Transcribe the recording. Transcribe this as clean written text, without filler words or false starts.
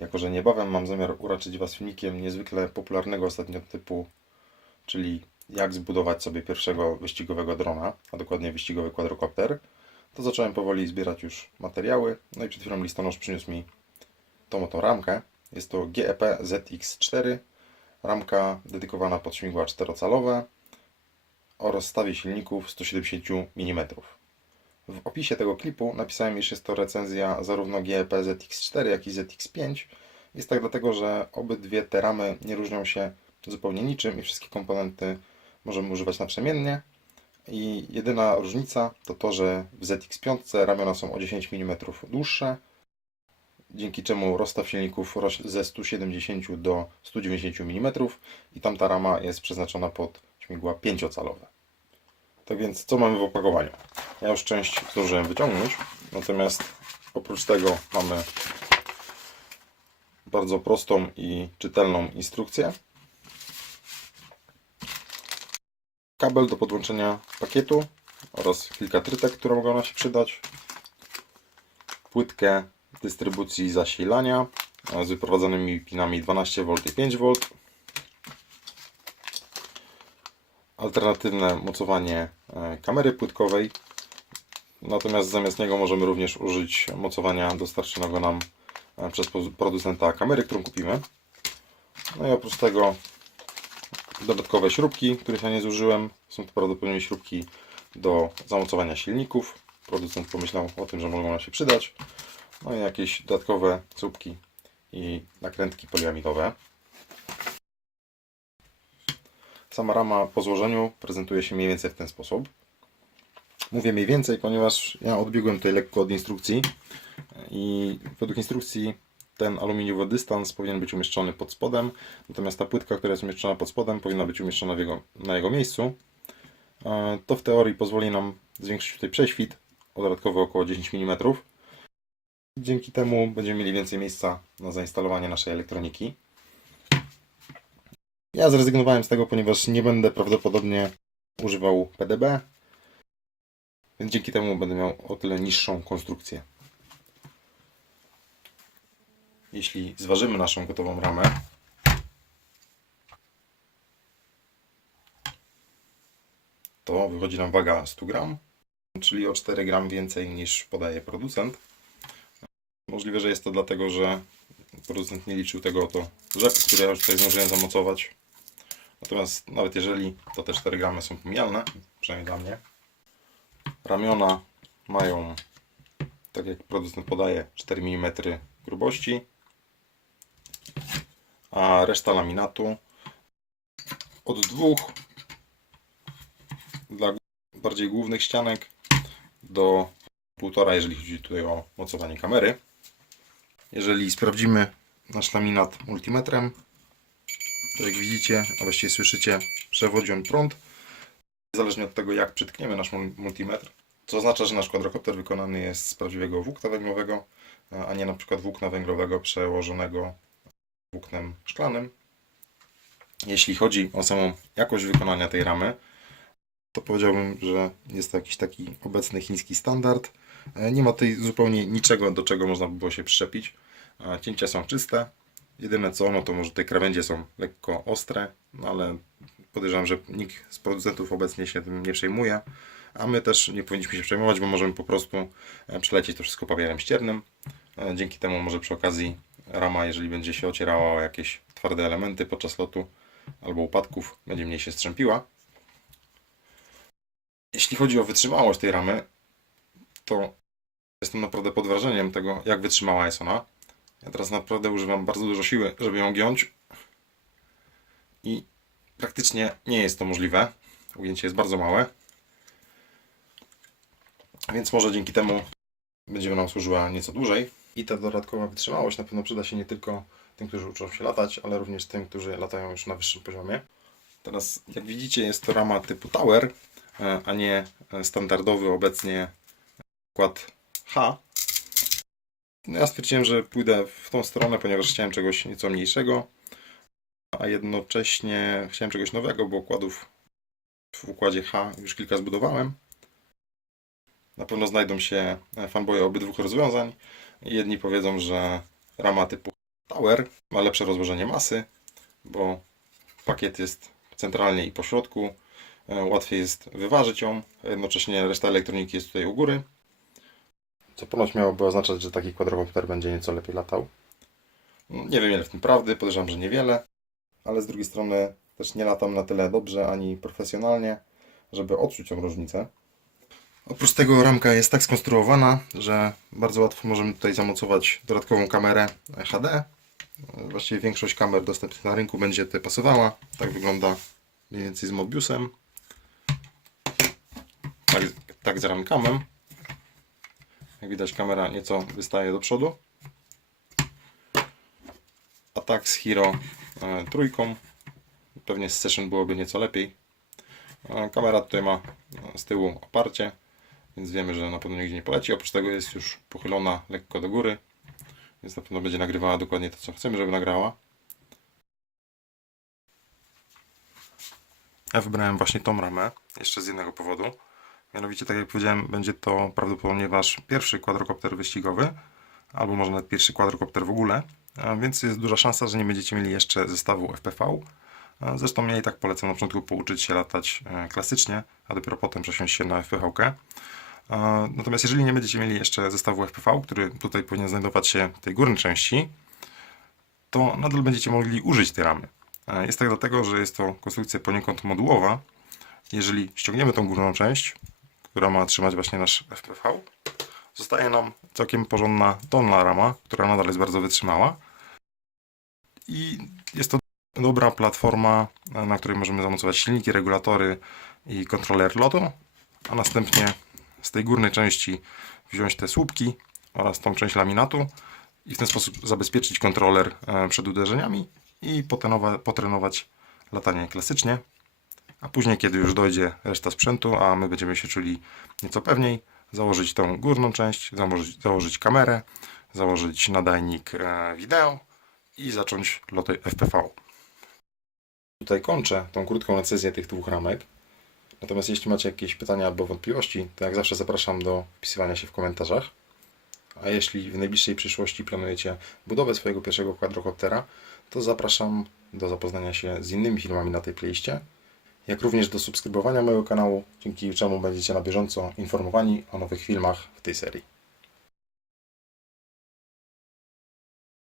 jako że niebawem mam zamiar uraczyć Was filmikiem niezwykle popularnego ostatnio typu, czyli jak zbudować sobie pierwszego wyścigowego drona, a dokładnie wyścigowy quadrocopter, to zacząłem powoli zbierać już materiały. No i przed chwilą listonosz przyniósł mi tą oto ramkę. Jest to GEP ZX4, ramka dedykowana pod śmigła 4-calowe o rozstawie silników 170 mm. W opisie tego klipu napisałem, iż jest to recenzja zarówno GEP ZX4, jak i ZX5. Jest tak dlatego, że obydwie te ramy nie różnią się zupełnie niczym i wszystkie komponenty możemy używać naprzemiennie. I jedyna różnica to to, że w ZX5 ramiona są o 10 mm dłuższe, dzięki czemu rozstaw silników rośnie ze 170 do 190 mm i tamta rama jest przeznaczona pod śmigła 5-calowe. Tak więc co mamy w opakowaniu? Ja już część zdążyłem wyciągnąć, natomiast oprócz tego mamy bardzo prostą i czytelną instrukcję. Kabel do podłączenia pakietu oraz kilka trytek, które mogą nam się przydać. Płytkę dystrybucji zasilania z wyprowadzonymi pinami 12V i 5V. Alternatywne mocowanie kamery płytkowej. Natomiast zamiast niego możemy również użyć mocowania dostarczonego nam przez producenta kamery, którą kupimy. No i oprócz tego dodatkowe śrubki, których ja nie zużyłem. Są to prawdopodobnie śrubki do zamocowania silników. Producent pomyślał o tym, że mogą nam się przydać. No i jakieś dodatkowe słupki i nakrętki poliamidowe. Sama rama po złożeniu prezentuje się mniej więcej w ten sposób. Mówię mniej więcej, ponieważ ja odbiegłem tutaj lekko od instrukcji i według instrukcji ten aluminiowy dystans powinien być umieszczony pod spodem, natomiast ta płytka, która jest umieszczona pod spodem, powinna być umieszczona na jego miejscu. To w teorii pozwoli nam zwiększyć tutaj prześwit o dodatkowo około 10 mm. Dzięki temu będziemy mieli więcej miejsca na zainstalowanie naszej elektroniki. Ja zrezygnowałem z tego, ponieważ nie będę prawdopodobnie używał PDB, więc dzięki temu będę miał o tyle niższą konstrukcję. Jeśli zważymy naszą gotową ramę, to wychodzi nam waga 100 g, czyli o 4 g więcej niż podaje producent. Możliwe, że jest to dlatego, że producent nie liczył tego oto rzepy, które ja już tutaj zdążyłem zamocować. Natomiast nawet jeżeli, to te 4 g są pomijalne, przynajmniej dla mnie. Ramiona mają, tak jak producent podaje, 4 mm grubości, a reszta laminatu od 2 dla bardziej głównych ścianek do 1,5, jeżeli chodzi tutaj o mocowanie kamery. Jeżeli sprawdzimy nasz laminat multimetrem, to jak widzicie, a właściwie słyszycie, przewodzi on prąd. Zależnie od tego, jak przytkniemy nasz multimetr, co oznacza, że nasz quadrocopter wykonany jest z prawdziwego włókna węglowego, a nie na przykład włókna węglowego przełożonego włóknem szklanym. Jeśli chodzi o samą jakość wykonania tej ramy, to powiedziałbym, że jest to jakiś taki obecny chiński standard. Nie ma tutaj zupełnie niczego, do czego można by było się przyczepić. Cięcia są czyste. Jedyne co, no to może te krawędzie są lekko ostre, no ale podejrzewam, że nikt z producentów obecnie się tym nie przejmuje. A my też nie powinniśmy się przejmować, bo możemy po prostu przelecieć to wszystko papierem ściernym. Dzięki temu może przy okazji rama, jeżeli będzie się ocierała o jakieś twarde elementy podczas lotu albo upadków, będzie mniej się strzępiła. Jeśli chodzi o wytrzymałość tej ramy, to jestem naprawdę pod wrażeniem tego, jak wytrzymała jest ona. Ja teraz naprawdę używam bardzo dużo siły, żeby ją giąć i praktycznie nie jest to możliwe. Ugięcie jest bardzo małe, więc może dzięki temu będzie nam służyła nieco dłużej. I ta dodatkowa wytrzymałość na pewno przyda się nie tylko tym, którzy uczą się latać, ale również tym, którzy latają już na wyższym poziomie. Teraz, jak widzicie, jest to rama typu Tower, a nie standardowy obecnie układ H. No ja stwierdziłem, że pójdę w tą stronę, ponieważ chciałem czegoś nieco mniejszego, a jednocześnie chciałem czegoś nowego, bo układów w układzie H już kilka zbudowałem. Na pewno znajdą się fanboye obydwu rozwiązań. Jedni powiedzą, że rama typu Tower ma lepsze rozłożenie masy, bo pakiet jest centralnie i po środku. Łatwiej jest wyważyć ją, a jednocześnie reszta elektroniki jest tutaj u góry. Co ponoć miałoby oznaczać, że taki quadrocopter będzie nieco lepiej latał. Nie wiem ile w tym prawdy, podejrzewam, że niewiele, ale z drugiej strony też nie latam na tyle dobrze ani profesjonalnie, żeby odczuć tą różnicę. Oprócz tego ramka jest tak skonstruowana, że bardzo łatwo możemy tutaj zamocować dodatkową kamerę HD. Właściwie większość kamer dostępnych na rynku będzie tutaj pasowała. Tak wygląda mniej więcej z Mobiusem. Tak z ramkamem. Jak widać, kamera nieco wystaje do przodu. A tak z Hero trójką. Pewnie z Session byłoby nieco lepiej. Kamera tutaj ma z tyłu oparcie, więc wiemy, że na pewno nigdzie nie poleci. Oprócz tego jest już pochylona lekko do góry, więc na pewno będzie nagrywała dokładnie to, co chcemy, żeby nagrała. Ja wybrałem właśnie tą ramę jeszcze z jednego powodu. Mianowicie, tak jak powiedziałem, będzie to prawdopodobnie Wasz pierwszy quadrocopter wyścigowy, albo może nawet pierwszy quadrocopter w ogóle, więc jest duża szansa, że nie będziecie mieli jeszcze zestawu FPV. Zresztą ja i tak polecam na początku pouczyć się latać klasycznie, a dopiero potem przesiąść się na FPV-kę. Natomiast jeżeli nie będziecie mieli jeszcze zestawu FPV, który tutaj powinien znajdować się w tej górnej części, to nadal będziecie mogli użyć tej ramy. Jest tak dlatego, że jest to konstrukcja poniekąd modułowa. Jeżeli ściągniemy tą górną część, która ma trzymać właśnie nasz FPV, zostaje nam całkiem porządna dolna rama, która nadal jest bardzo wytrzymała. I jest to dobra platforma, na której możemy zamocować silniki, regulatory i kontroler lotu, a następnie z tej górnej części wziąć te słupki oraz tą część laminatu i w ten sposób zabezpieczyć kontroler przed uderzeniami i potrenować latanie klasycznie, a później, kiedy już dojdzie reszta sprzętu, a my będziemy się czuli nieco pewniej, założyć tą górną część, założyć kamerę, założyć nadajnik wideo i zacząć loty FPV. Tutaj kończę tą krótką recenzję tych dwóch ramek. Natomiast jeśli macie jakieś pytania albo wątpliwości, to jak zawsze zapraszam do wpisywania się w komentarzach. A jeśli w najbliższej przyszłości planujecie budowę swojego pierwszego quadrocoptera, to zapraszam do zapoznania się z innymi filmami na tej playliście, jak również do subskrybowania mojego kanału, dzięki czemu będziecie na bieżąco informowani o nowych filmach w tej serii.